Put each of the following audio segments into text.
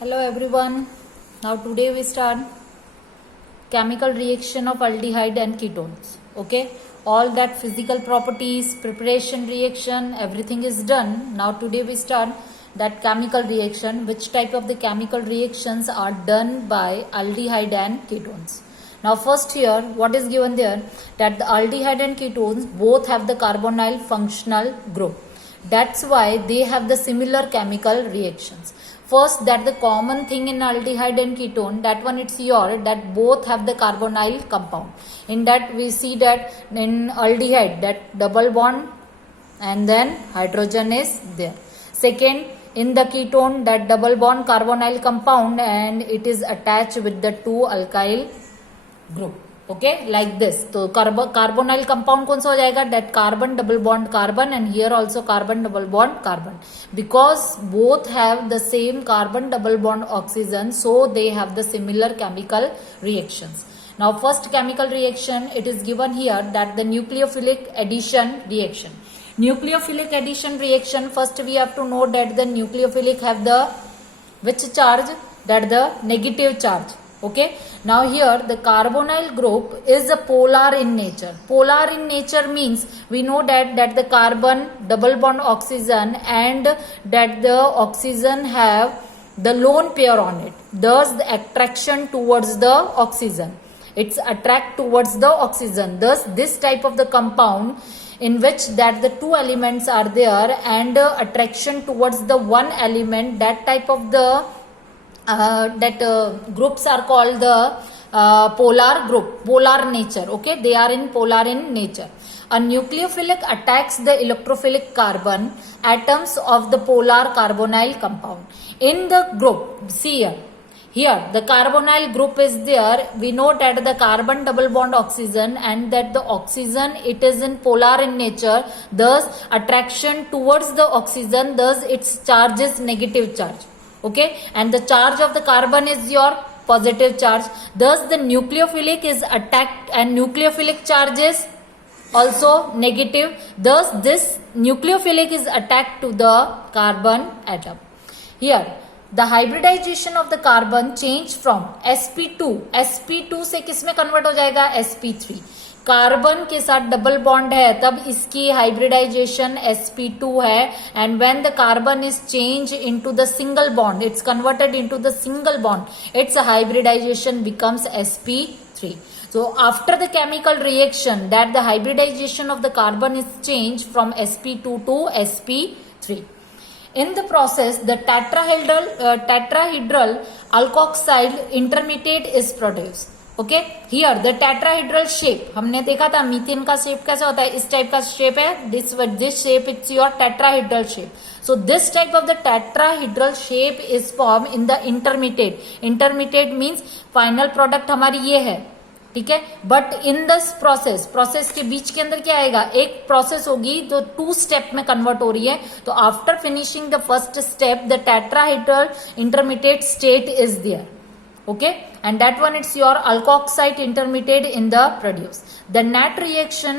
Hello everyone. Now today we start chemical reaction of aldehyde and ketones. Okay, all that physical properties, preparation reaction, everything is done. Now today we start that chemical reaction. Which type of the chemical reactions are done by aldehyde and ketones? Now first here, what is given there? That the aldehyde and ketones both have the carbonyl functional group. That's why they have the similar chemical reactions. First, that the common thing in aldehyde and ketone, that one it's your, that both have the carbonyl compound. In that we see that in aldehyde, that double bond and then hydrogen is there. Second, in the ketone, that double bond carbonyl compound and it is attached with the two alkyl group. Okay, like this. So carbonyl compound कौन सा हो जाएगा? That carbon double bond carbon and here also carbon double bond carbon. Because both have the same carbon double bond oxygen, so they have the similar chemical reactions. Now first chemical reaction, it is given here that the nucleophilic addition reaction. Nucleophilic addition reaction, first we have to know that the nucleophilic have the which charge? That the negative charge. Okay, now here the carbonyl group is a polar in nature. Polar in nature means we know that the carbon double bond oxygen and that the oxygen have the lone pair on it. Thus the attraction towards the oxygen. It's attract towards the oxygen. Thus this type of the compound in which that the two elements are there and attraction towards the one element, that type of the groups are called the polar group, polar nature. Okay, they are in polar in nature. A nucleophilic attacks the electrophilic carbon atoms of the polar carbonyl compound. In the group, see here the carbonyl group is there. We know that the carbon double bond oxygen and that the oxygen it is in polar in nature. Thus attraction towards the oxygen, thus its charge is negative charge. Okay, and the charge of the carbon is your positive charge. Thus the nucleophilic is attacked and nucleophilic charge is also negative. Thus this nucleophilic is attacked to the carbon atom. Here the hybridization of the carbon change from sp2 से किस में convert हो जाएगा? sp3. Carbon के साथ double bond है तब इसकी हाइब्रिडाइजेशन sp2 है and when the carbon is change into the single bond, it's converted into the single bond, it's hybridization becomes sp3. So after the chemical reaction that the hybridization of the carbon is changed from sp2 to sp3. In the process the tetrahedral alkoxide intermediate is produced. Okay, here the tetrahedral shape हमने देखा था methane का shape कैसा होता है, इस type का shape है. This shape it's your tetrahedral shape. So this type of the tetrahedral shape is form in the intermediate. Intermediate means final product हमारी ये है, ठीक है. बट इन दिस प्रोसेस के बीच के अंदर क्या आएगा? एक प्रोसेस होगी जो 2 स्टेप में कन्वर्ट हो रही है. तो after finishing the first step the tetrahedral intermediate state is there. Okay, and that one it's your alkoxide intermediate in the produce. The net reaction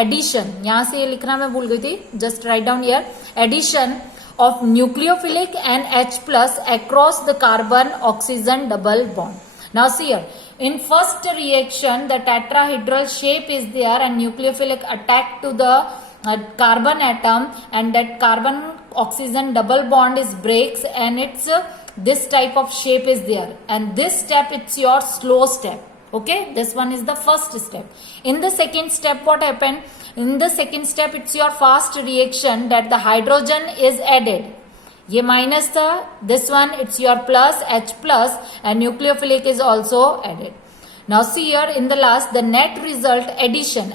addition, यहाँ से ये लिखना मैं भूल गई थी, just write down here, addition of nucleophilic and H plus across the carbon oxygen double bond. Now see here, in first reaction the tetrahedral shape is there and nucleophilic attack to the carbon atom and that carbon oxygen double bond is breaks and it's this type of shape is there and this step it's your slow step. Okay, this one is the first step. In the second step what happened? In the second step it's your fast reaction that the hydrogen is added. ये minus था, this one it's your plus H plus and nucleophilic is also added. Now see here in the last the net result addition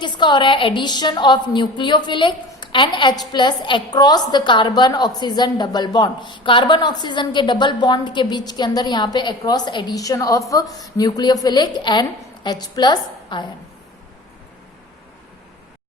किसका हो रहा है? Addition of nucleophilic and H plus across the carbon oxygen double bond. Carbon oxygen के double bond के बीच के अंदर यहाँ पे across addition of nucleophilic and H plus ion.